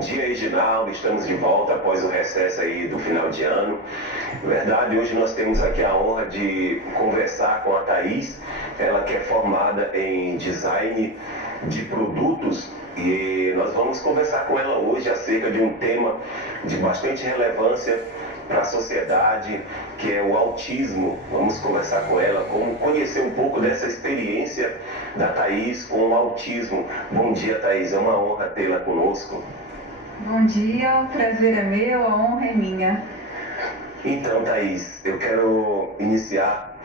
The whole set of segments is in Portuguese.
dia, Reginaldo. Estamos de volta após o recesso aí do final de ano. Na verdade, hoje nós temos aqui a honra de conversar com a Thaís. Ela que é formada em design de produtos e nós vamos conversar com ela hoje acerca de um tema de bastante relevância para a sociedade, que é o autismo. Vamos conversar com ela, como conhecer um pouco dessa experiência da Thaís com o autismo. Bom dia, Thaís, é uma honra tê-la conosco. Bom dia, o prazer é meu, a honra é minha. Então, Thaís, eu quero iniciar.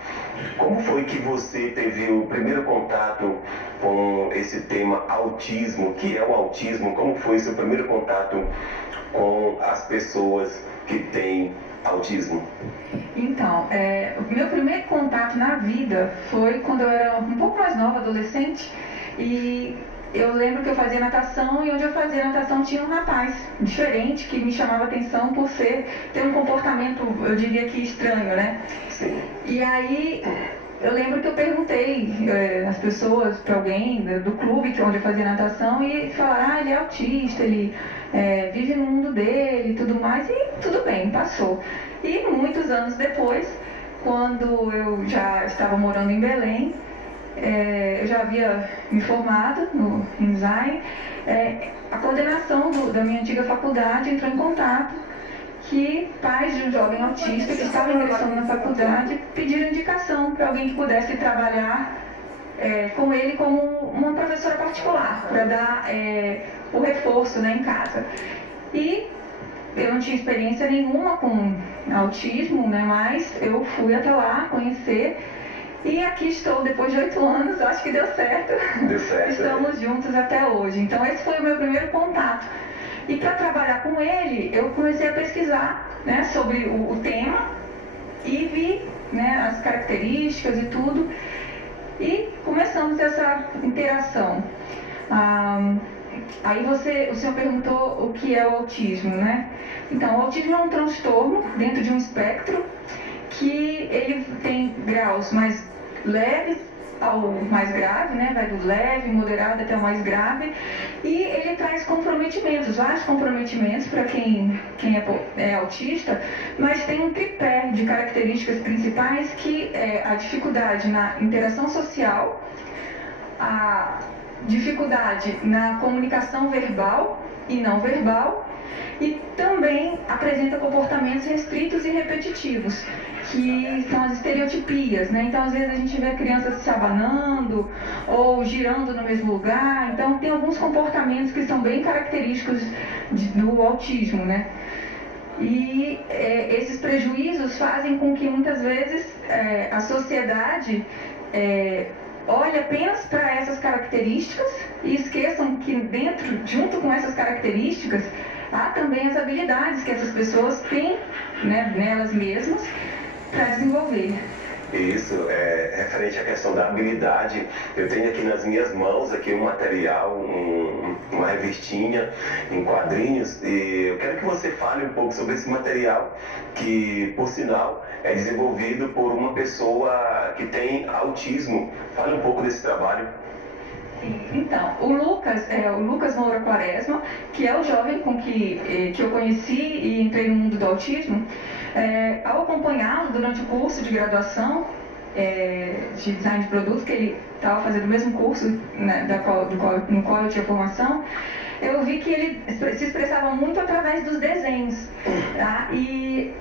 Como foi que você teve o primeiro contato com esse tema autismo? O que é o autismo? Como foi seu primeiro contato com as pessoas que têm autismo? Então, o meu primeiro contato na vida foi quando eu era um pouco mais nova, adolescente, e eu lembro que eu fazia natação, e onde eu fazia natação tinha um rapaz diferente que me chamava atenção por ter um comportamento, eu diria que estranho, né? Sim. E aí eu lembro que eu perguntei às pessoas, para alguém do clube onde eu fazia natação, e falaram, ele é autista, ele vive no mundo dele e tudo mais, e tudo bem, passou. E muitos anos depois, quando eu já estava morando em Belém, eu já havia me formado em design, a coordenação da minha antiga faculdade entrou em contato que pais de um jovem autista que estava ingressando na faculdade pediram indicação para alguém que pudesse trabalhar com ele como uma professora particular, para dar o reforço, né, em casa. E eu não tinha experiência nenhuma com autismo, né, mas eu fui até lá conhecer. E aqui estou, depois de 8 anos, acho que deu certo. Deu certo. Estamos juntos até hoje. Então esse foi o meu primeiro contato. E para trabalhar com ele, eu comecei a pesquisar, né, sobre o tema e vi, né, as características e tudo. E começamos essa interação. Aí o senhor perguntou o que é o autismo, né? Então, o autismo é um transtorno dentro de um espectro que ele tem graus mais leves ao mais grave, né? Vai do leve, moderado até o mais grave, e ele traz comprometimentos, vários comprometimentos para quem é autista, mas tem um tripé de características principais que é a dificuldade na interação social, a dificuldade na comunicação verbal e não verbal, e também apresenta comportamentos restritos e repetitivos, que são as estereotipias, né? Então, às vezes a gente vê a criança se abanando ou girando no mesmo lugar. Então, tem alguns comportamentos que são bem característicos do autismo, né? E esses prejuízos fazem com que muitas vezes a sociedade olhe apenas para essas características e esqueçam que junto com essas características, há também as habilidades que essas pessoas têm, né, nelas mesmas para desenvolver. Isso, referente à questão da habilidade, eu tenho aqui nas minhas mãos aqui um material, uma revistinha em quadrinhos, e eu quero que você fale um pouco sobre esse material, que, por sinal, é desenvolvido por uma pessoa que tem autismo. Fale um pouco desse trabalho. Então, o Lucas Moura Quaresma, que é o jovem com que eu conheci e entrei no mundo do autismo, ao acompanhá-lo durante o curso de graduação de design de produtos, que ele estava fazendo o mesmo curso, né, no qual eu tinha formação, eu vi que ele se expressava muito através dos desenhos, tá? E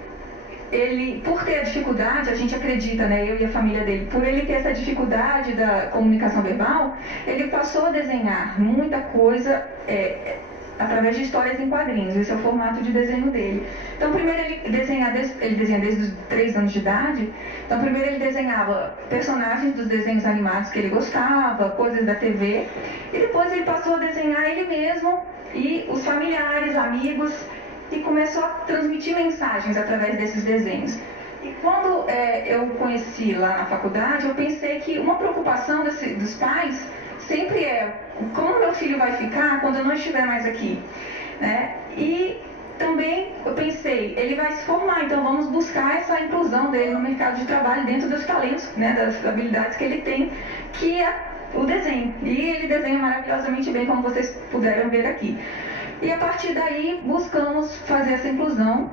ele, por ter a dificuldade, a gente acredita, né, eu e a família dele, por ele ter essa dificuldade da comunicação verbal, ele passou a desenhar muita coisa através de histórias em quadrinhos. Esse é o formato de desenho dele. Então, primeiro ele desenha desde os 3 anos de idade. Então, primeiro ele desenhava personagens dos desenhos animados que ele gostava, coisas da TV, e depois ele passou a desenhar ele mesmo e os familiares, amigos, e começou a transmitir mensagens através desses desenhos. E quando eu conheci lá na faculdade, eu pensei que uma preocupação dos pais sempre como meu filho vai ficar quando eu não estiver mais aqui, né? E também eu pensei, ele vai se formar, então vamos buscar essa inclusão dele no mercado de trabalho dentro dos talentos, né, das habilidades que ele tem, que é o desenho. E ele desenha maravilhosamente bem, como vocês puderam ver aqui. E a partir daí buscamos fazer essa inclusão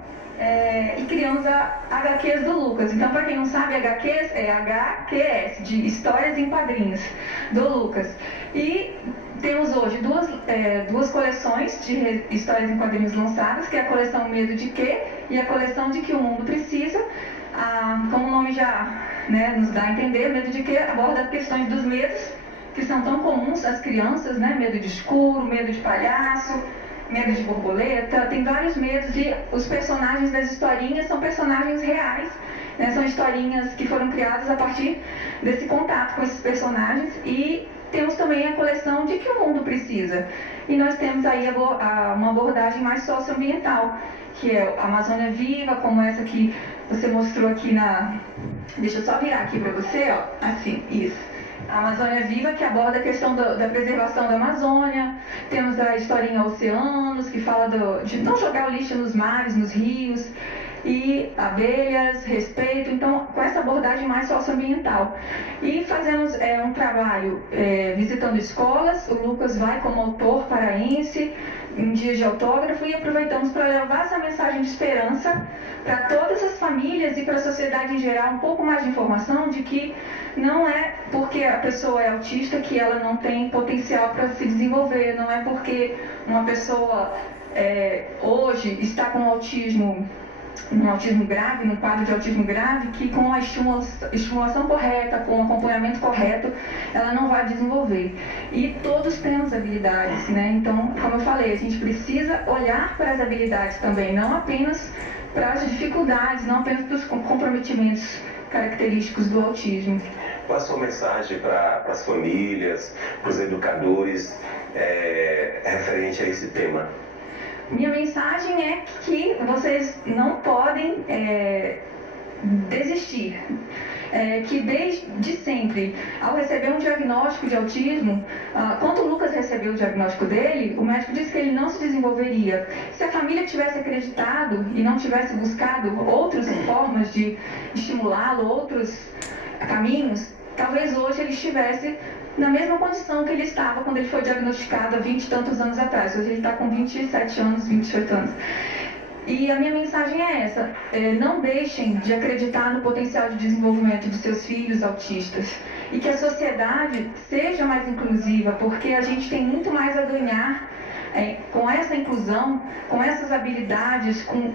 e criamos a HQs do Lucas. Então, para quem não sabe, HQs é HQS, de Histórias em Quadrinhos, do Lucas. E temos hoje duas coleções de histórias em quadrinhos lançadas, que é a coleção Medo de Quê e a coleção De Que o Mundo Precisa. Como o nome já nos dá a entender, Medo de Quê aborda questões dos medos que são tão comuns às crianças, né? Medo de escuro, medo de palhaço, medo de borboleta, tem vários medos e os personagens das historinhas são personagens reais, né? São historinhas que foram criadas a partir desse contato com esses personagens. E temos também a coleção De Que o Mundo Precisa. E nós temos aí uma abordagem mais socioambiental, que é a Amazônia Viva, como essa que você mostrou aqui Deixa eu só virar aqui para você, ó. Assim, isso. A Amazônia Viva, que aborda a questão da preservação da Amazônia. Temos a historinha Oceanos, que fala de não jogar o lixo nos mares, nos rios. E abelhas, respeito, então com essa abordagem mais socioambiental. E fazemos um trabalho visitando escolas. O Lucas vai como autor paraense em dias de autógrafo e aproveitamos para levar essa mensagem de esperança para todas as famílias e para a sociedade em geral, um pouco mais de informação de que não é porque a pessoa é autista que ela não tem potencial para se desenvolver, não é porque uma pessoa hoje está com autismo grave, num quadro de autismo grave, que com a estimulação correta, com o acompanhamento correto, ela não vai desenvolver. E todos temos habilidades, né? Então, como eu falei, a gente precisa olhar para as habilidades também, não apenas para as dificuldades, não apenas para os comprometimentos característicos do autismo. Qual a sua mensagem para as famílias, para os educadores, referente a esse tema? Minha mensagem é que vocês não podem desistir. Que desde sempre, ao receber um diagnóstico de autismo, quando o Lucas recebeu o diagnóstico dele, o médico disse que ele não se desenvolveria. Se a família tivesse acreditado e não tivesse buscado outras formas de estimulá-lo, outros caminhos, talvez hoje ele estivesse na mesma condição que ele estava quando ele foi diagnosticado há 20 e tantos anos atrás. Hoje ele está com 27 anos, 28 anos. E a minha mensagem é essa: não deixem de acreditar no potencial de desenvolvimento dos seus filhos autistas. E que a sociedade seja mais inclusiva, porque a gente tem muito mais a ganhar com essa inclusão, com essas habilidades, com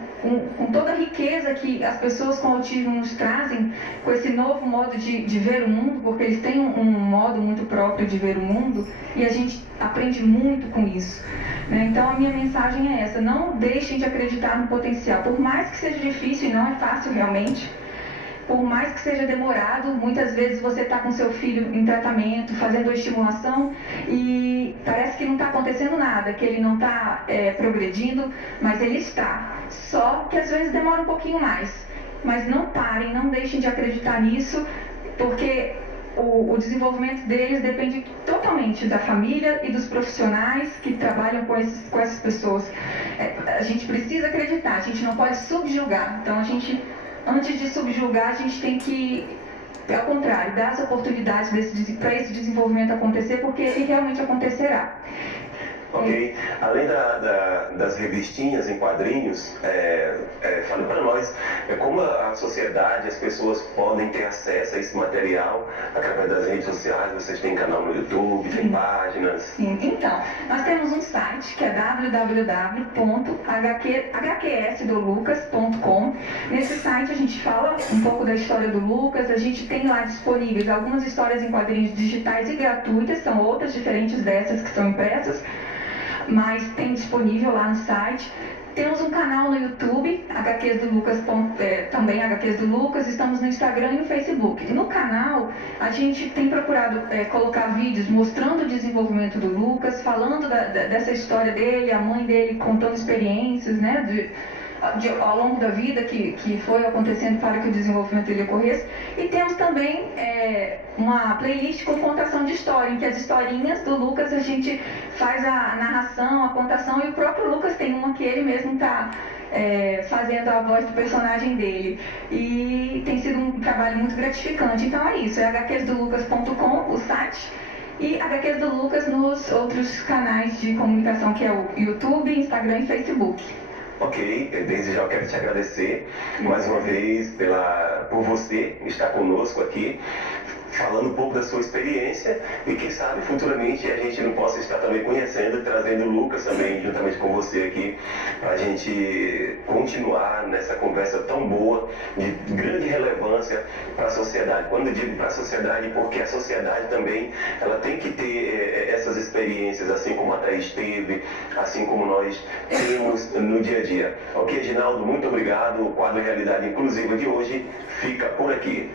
toda a riqueza que as pessoas com autismo nos trazem, com esse novo modo de ver o mundo, porque eles têm um modo muito próprio de ver o mundo e a gente aprende muito com isso. Então a minha mensagem é essa: não deixem de acreditar no potencial, por mais que seja difícil, e não é fácil realmente, por mais que seja demorado. Muitas vezes você está com seu filho em tratamento, fazendo a estimulação e parece que não está acontecendo nada, que ele não está progredindo, mas ele está. Só que às vezes demora um pouquinho mais. Mas não parem, não deixem de acreditar nisso, porque o desenvolvimento deles depende totalmente da família e dos profissionais que trabalham com essas pessoas. A gente precisa acreditar, a gente não pode subjugar. Então antes de subjugar, a gente tem que, ao contrário, dar as oportunidades para esse desenvolvimento acontecer, porque ele realmente acontecerá. Ok. Além das revistinhas em quadrinhos, fale para nós como a sociedade, as pessoas podem ter acesso a esse material através das redes sociais. Vocês têm canal no YouTube, tem páginas? Sim, então, nós temos um site que é www.hqsdolucas.com. Nesse site a gente fala um pouco da história do Lucas. A gente tem lá disponíveis algumas histórias em quadrinhos digitais e gratuitas, são outras diferentes dessas que são impressas, mas tem disponível lá no site. Temos um canal no YouTube, HQs do Lucas, também HQs do Lucas. Estamos no Instagram e no Facebook. No canal, a gente tem procurado colocar vídeos mostrando o desenvolvimento do Lucas, falando dessa história dele, a mãe dele contando experiências, né, ao longo da vida que foi acontecendo para que o desenvolvimento dele ocorresse. E temos também uma playlist com contação de história, em que as historinhas do Lucas a gente faz a narração, a contação, e o próprio Lucas tem uma que ele mesmo está fazendo a voz do personagem dele. E tem sido um trabalho muito gratificante. Então é isso, é hqsdolucas.com, o site. e HQs do Lucas nos outros canais de comunicação, que é o YouTube, Instagram e Facebook. Ok, desde já eu quero te agradecer mais uma vez por você estar conosco aqui, falando um pouco da sua experiência e quem sabe futuramente a gente não possa estar também conhecendo e trazendo o Lucas também juntamente com você aqui para a gente continuar nessa conversa tão boa, de grande relevância para a sociedade. Quando eu digo para a sociedade, porque a sociedade também ela tem que ter essas experiências, assim como a Thaís teve, assim como nós temos no dia a dia. Ok, Ginaldo, muito obrigado. O quadro Realidade Inclusiva de hoje fica por aqui.